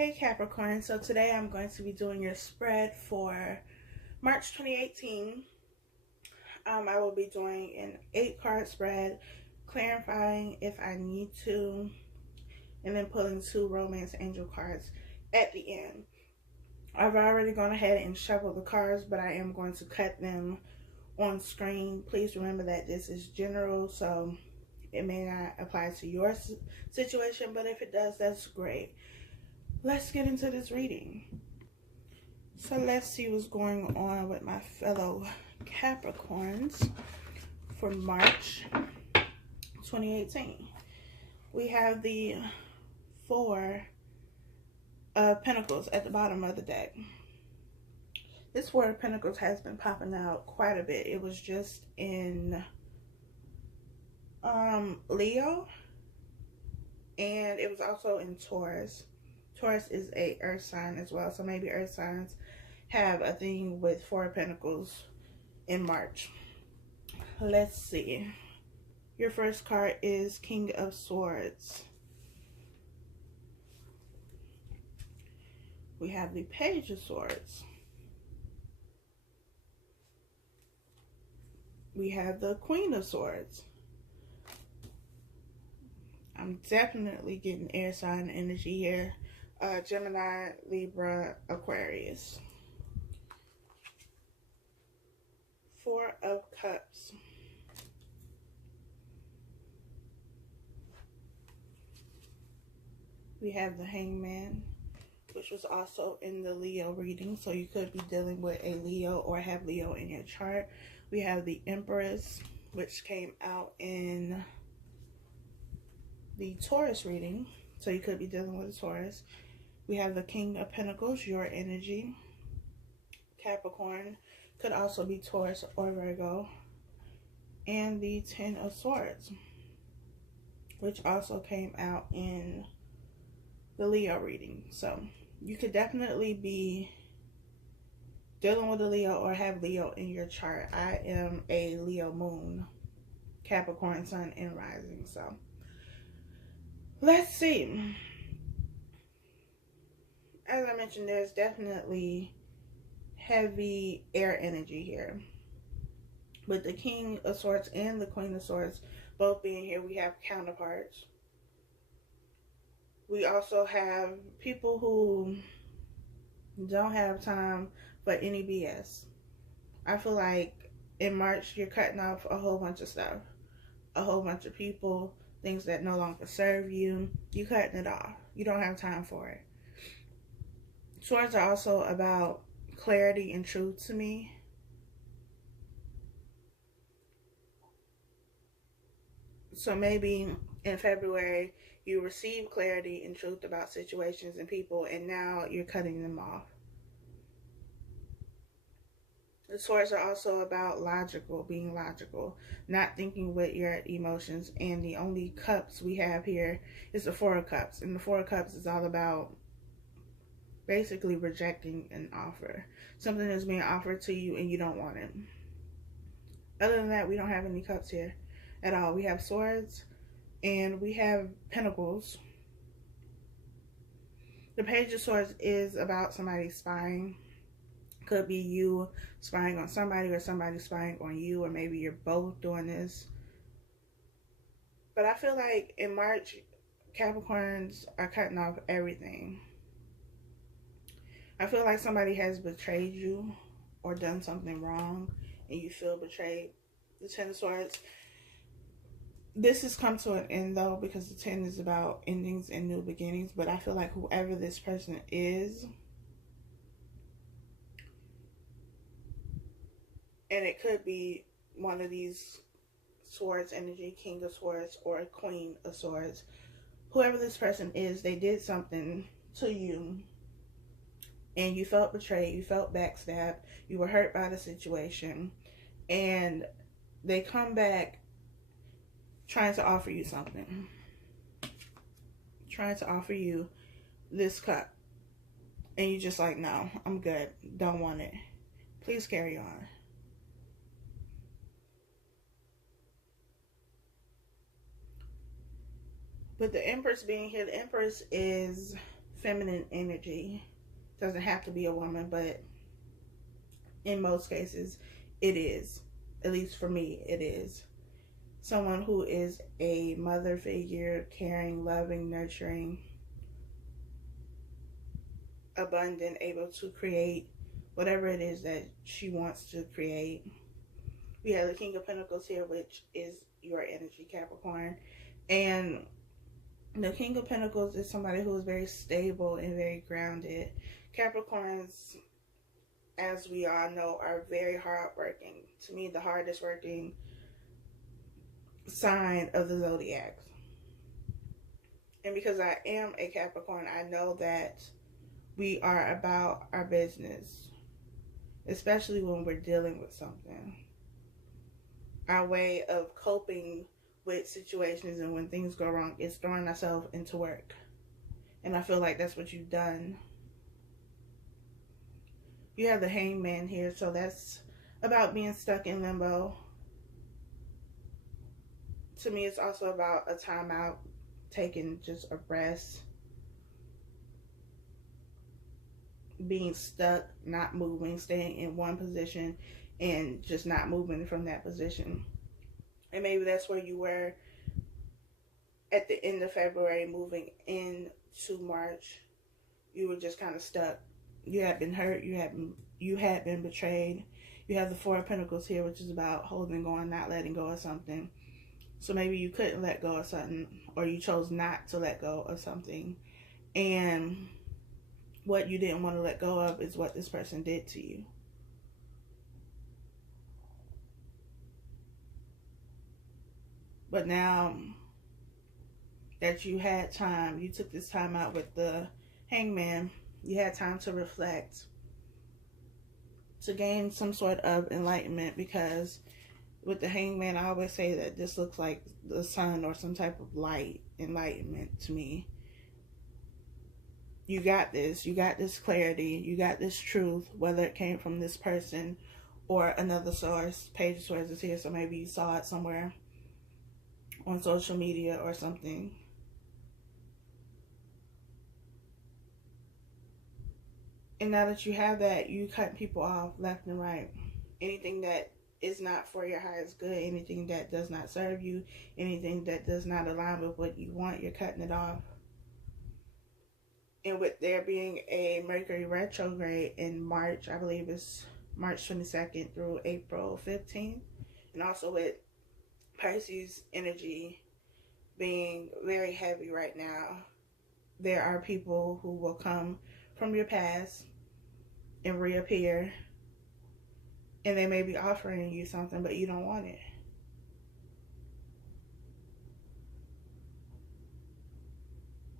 Hey Capricorn, so today I'm going to be doing your spread for March 2018. I will be doing an 8-card spread, clarifying if I need to, and then pulling 2 romance angel cards at the end. I've already gone ahead and shuffled the cards, but I am going to cut them on screen. Please remember that this is general, so it may not apply to your situation, but if it does, that's great. Let's get into this reading. So let's see what's going on with my fellow Capricorns for March 2018. We have the 4 of Pentacles at the bottom of the deck. This 4 of Pentacles has been popping out quite a bit. It was just in Leo, and it was also in Taurus. Taurus is a earth sign as well, so maybe earth signs have a thing with 4 of Pentacles in March. Let's see. Your first card is King of Swords. We have the Page of Swords. We have the Queen of Swords. I'm definitely getting air sign energy here. Gemini, Libra, Aquarius. 4 of Cups. We have the Hangman, which was also in the Leo reading, so you could be dealing with a Leo or have Leo in your chart. We have the Empress, which came out in the Taurus reading, so you could be dealing with a Taurus. We have the King of Pentacles, your energy. Capricorn, could also be Taurus or Virgo. And the 10 of Swords, which also came out in the Leo reading. So you could definitely be dealing with a Leo or have Leo in your chart. I am a Leo moon, Capricorn sun and rising. So let's see. As I mentioned, there's definitely heavy air energy here. With the King of Swords and the Queen of Swords both being here, we have counterparts. We also have people who don't have time for any BS. I feel like in March, you're cutting off a whole bunch of stuff. A whole bunch of people, things that no longer serve you. You're cutting it off. You don't have time for it. Swords are also about clarity and truth to me. So maybe in February, you receive clarity and truth about situations and people, and now you're cutting them off. The swords are also about being logical, not thinking with your emotions. And the only cups we have here is the 4 of Cups. And the 4 of Cups is all about basically rejecting an offer. Something is being offered to you and you don't want it. Other than that, we don't have any cups here at all. We have swords and we have pentacles. The Page of Swords is about somebody spying. Could be you spying on somebody or somebody spying on you, or maybe you're both doing this. But I feel like in March, Capricorns are cutting off everything. I feel like somebody has betrayed you or done something wrong and you feel betrayed. The 10 of Swords. This has come to an end though, because the 10 is about endings and new beginnings. But I feel like whoever this person is, and it could be one of these swords energy, King of Swords or Queen of Swords. Whoever this person is, they did something to you and you felt betrayed, you felt backstabbed, you were hurt by the situation, and they come back trying to offer you something. Trying to offer you this cup. And you're just like, no, I'm good. Don't want it. Please carry on. But the Empress being here, the Empress is feminine energy. Doesn't have to be a woman, but in most cases it is. At least for me, it is. Someone who is a mother figure, caring, loving, nurturing, abundant, able to create whatever it is that she wants to create. We have the King of Pentacles here, which is your energy, Capricorn. And the King of Pentacles is somebody who is very stable and very grounded. Capricorns, as we all know, are very hardworking. To me, the hardest working sign of the zodiac. And because I am a Capricorn, I know that we are about our business, especially when we're dealing with something. Our way of coping with situations and when things go wrong is throwing ourselves into work. And I feel like that's what you've done. You have the Hangman here, so that's about being stuck in limbo. To me, it's also about a time out, taking just a rest, being stuck, not moving, staying in one position and just not moving from that position. And maybe that's where you were at the end of February, moving into March. You were just kind of stuck. You had been hurt. You had been betrayed. You have the Four of Pentacles here, which is about holding on, not letting go of something. So maybe you couldn't let go of something, or you chose not to let go of something. And what you didn't want to let go of is what this person did to you. But now that you had time, you took this time out with the Hangman, you had time to reflect, to gain some sort of enlightenment, because with the Hangman, I always say that this looks like the sun or some type of light, enlightenment to me. You got this clarity, you got this truth, whether it came from this person or another source. Page of Swords is here, so maybe you saw it somewhere on social media or something. And now that you have that, you cut people off left and right. Anything that is not for your highest good, anything that does not serve you, anything that does not align with what you want, you're cutting it off. And with there being a Mercury retrograde in March, I believe it's March 22nd through April 15th, and also with Pisces energy being very heavy right now, there are people who will come from your past and reappear, and they may be offering you something, but you don't want it.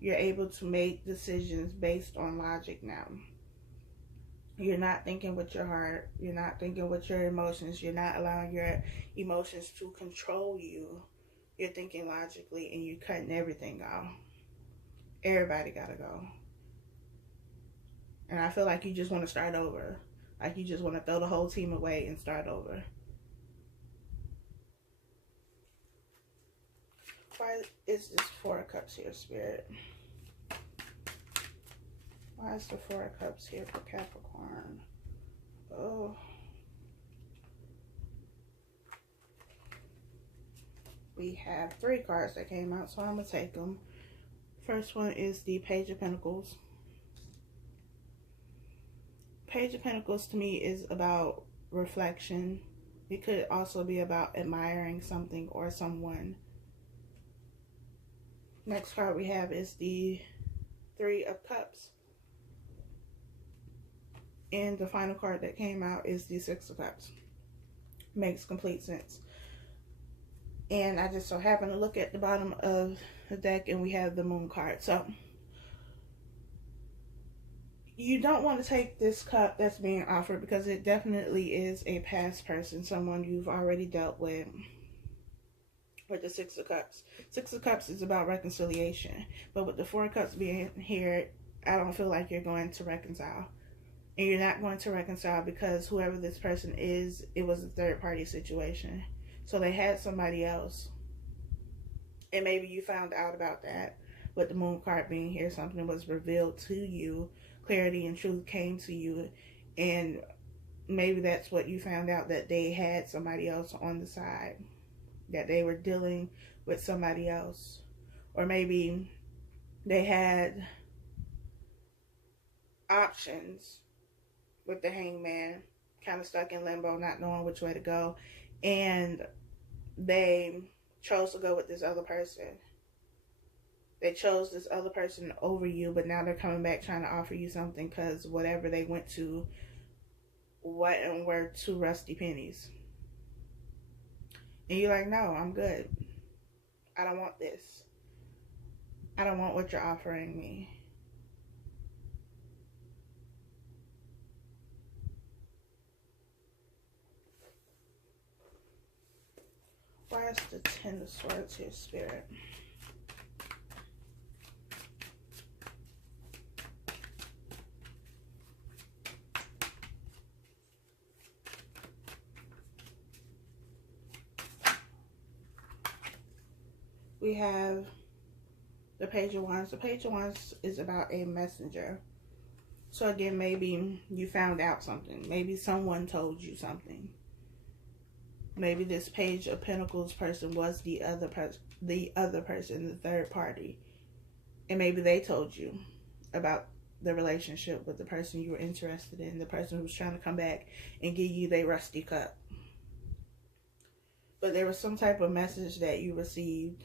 You're able to make decisions based on logic now. You're not thinking with your heart. You're not thinking with your emotions. You're not allowing your emotions to control you. You're thinking logically, and you're cutting everything off. Everybody gotta go. And I feel like you just want to start over. Like you just want to throw the whole team away and start over. Why is this Four of Cups here, Spirit? Why is the Four of Cups here for Capricorn? Oh. We have 3 cards that came out, so I'm going to take them. First one is the Page of Pentacles. Page of Pentacles to me is about reflection. It could also be about admiring something or someone. Next card we have is the Three of Cups. And the final card that came out is the Six of Cups. Makes complete sense. And I just so happen to look at the bottom of the deck and we have the Moon card. So you don't want to take this cup that's being offered, because it definitely is a past person, someone you've already dealt with the Six of Cups. Six of Cups is about reconciliation. But with the Four of Cups being here, I don't feel like you're going to reconcile. And you're not going to reconcile because whoever this person is, it was a third-party situation. So they had somebody else. And maybe you found out about that. with the moon card being here, something was revealed to you. Clarity and truth came to you, and maybe that's what you found out, that they had somebody else on the side, that they were dealing with somebody else. Or maybe they had options with the hangman, kind of stuck in limbo, not knowing which way to go, and they chose to go with this other person. They chose this other person over you, but now they're coming back trying to offer you something because whatever they went to, what and were 2 rusty pennies. And you're like, no, I'm good. I don't want this. I don't want what you're offering me. Why is the 10 of Swords here, Spirit? We have the Page of Wands. The Page of Wands is about a messenger. So again, maybe you found out something. Maybe someone told you something. Maybe this Page of Pentacles person was the other person, the third party. And maybe they told you about the relationship with the person you were interested in, the person who was trying to come back and give you their rusty cup. But there was some type of message that you received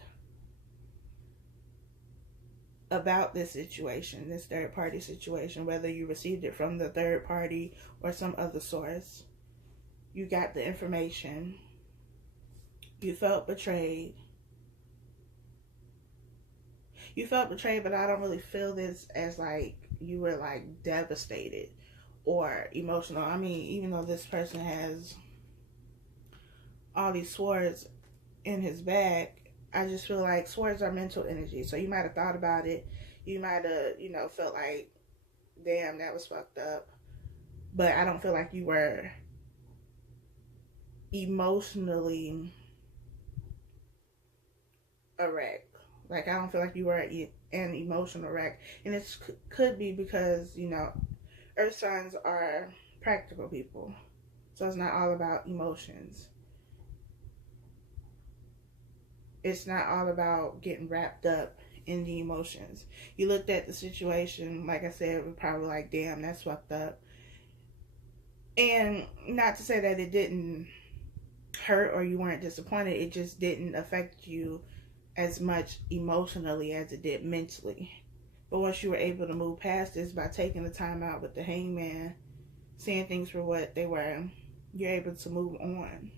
about this situation, this third party situation, whether you received it from the third party or some other source. You got the information. You felt betrayed. You felt betrayed, but I don't really feel this as like you were like devastated or emotional. I mean, even though this person has all these swords in his bag, I just feel like swords are mental energy. So you might have thought about it. You might have, you know, felt like, damn, that was fucked up. But I don't feel like you were emotionally a wreck. Like, I don't feel like you were an emotional wreck. And it could be because, you know, earth signs are practical people. So it's not all about emotions. It's not all about getting wrapped up in the emotions. You looked at the situation, like I said, it was probably like, damn, that's fucked up. And not to say that it didn't hurt or you weren't disappointed, it just didn't affect you as much emotionally as it did mentally. But once you were able to move past this by taking the time out with the hangman, seeing things for what they were, you're able to move on.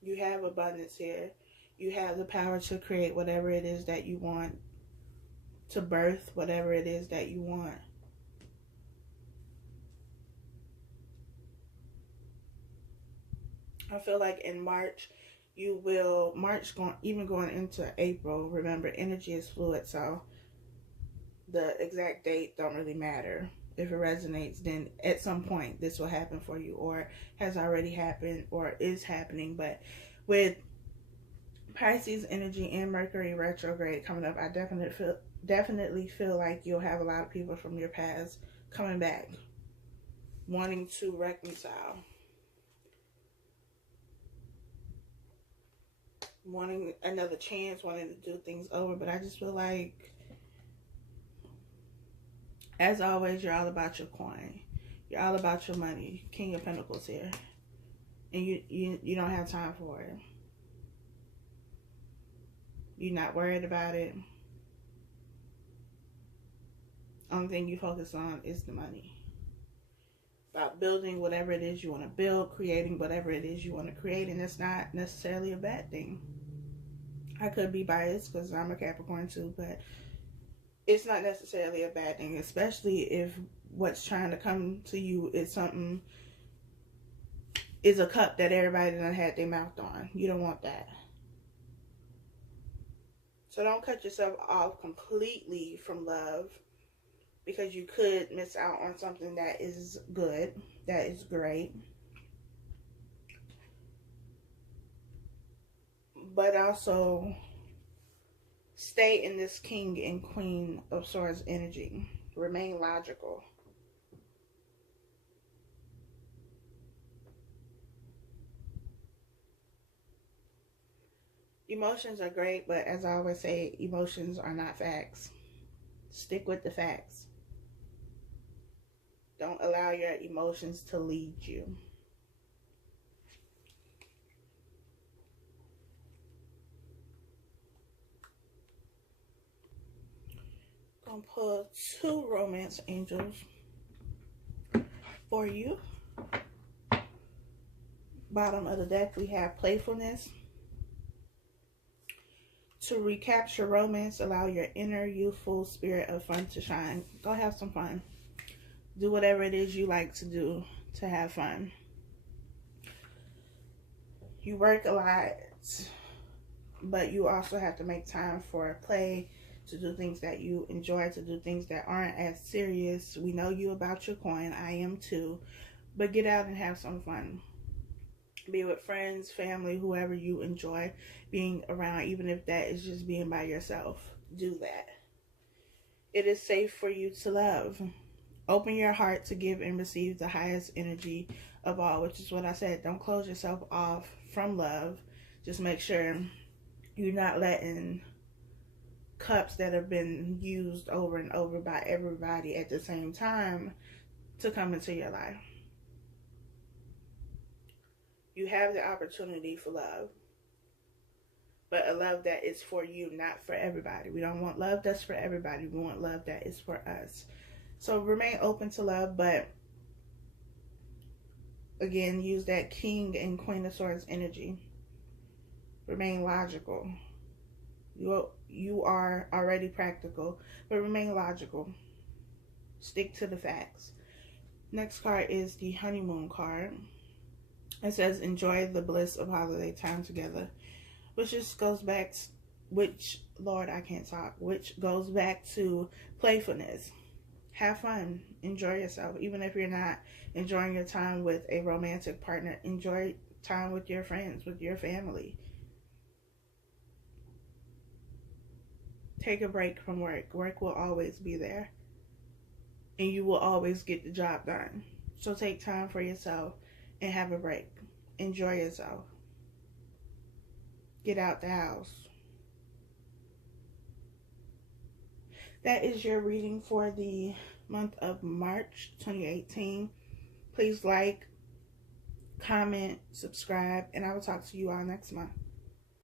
You have abundance here. You have the power to create whatever it is that you want, to birth whatever it is that you want. I feel like in March, you will, even going into April, remember, energy is fluid, so the exact date don't really matter. If it resonates, then at some point this will happen for you, or has already happened, or is happening. But with Pisces energy and Mercury retrograde coming up, I definitely feel like you'll have a lot of people from your past coming back, wanting to reconcile, wanting another chance, wanting to do things over. But I just feel like, as always, you're all about your coin. You're all about your money. King of Pentacles here. And you don't have time for it. You're not worried about it. Only thing you focus on is the money. About building whatever it is you want to build, creating whatever it is you want to create, and it's not necessarily a bad thing. I could be biased because I'm a Capricorn too, but it's not necessarily a bad thing, especially if what's trying to come to you is something, is a cup that everybody done had their mouth on. You don't want that. So don't cut yourself off completely from love, because you could miss out on something that is good, that is great. But also Stay in this King and Queen of Swords energy. Remain logical. Emotions are great, but as I always say, emotions are not facts. Stick with the facts. Don't allow your emotions to lead you. I'm gonna pull 2 romance angels for you. Bottom of the deck, we have playfulness. To recapture romance, allow your inner youthful spirit of fun to shine. Go have some fun. Do whatever it is you like to do to have fun. You work a lot, but you also have to make time for play, to do things that you enjoy, to do things that aren't as serious. We know you about your coin. I am too. But get out and have some fun. Be with friends, family, whoever you enjoy being around, even if that is just being by yourself. Do that. It is safe for you to love. Open your heart to give and receive the highest energy of all, which is what I said. Don't close yourself off from love. Just make sure you're not letting cups that have been used over and over by everybody at the same time to come into your life. You have the opportunity for love, but a love that is for you, not for everybody. We don't want love that's for everybody. We want love that is for us. So remain open to love, but again, use that King and Queen of Swords energy. Remain logical. You are already practical, but remain logical. Stick to the facts. Next card is the honeymoon card. It says, enjoy the bliss of holiday time together, which just goes back, which goes back to playfulness. Have fun. Enjoy yourself. Even if you're not enjoying your time with a romantic partner, enjoy time with your friends, with your family. Take a break from work. Work will always be there, and you will always get the job done. So take time for yourself and have a break. Enjoy yourself. Get out the house. That is your reading for the month of March 2018. Please like, comment, subscribe, and I will talk to you all next month.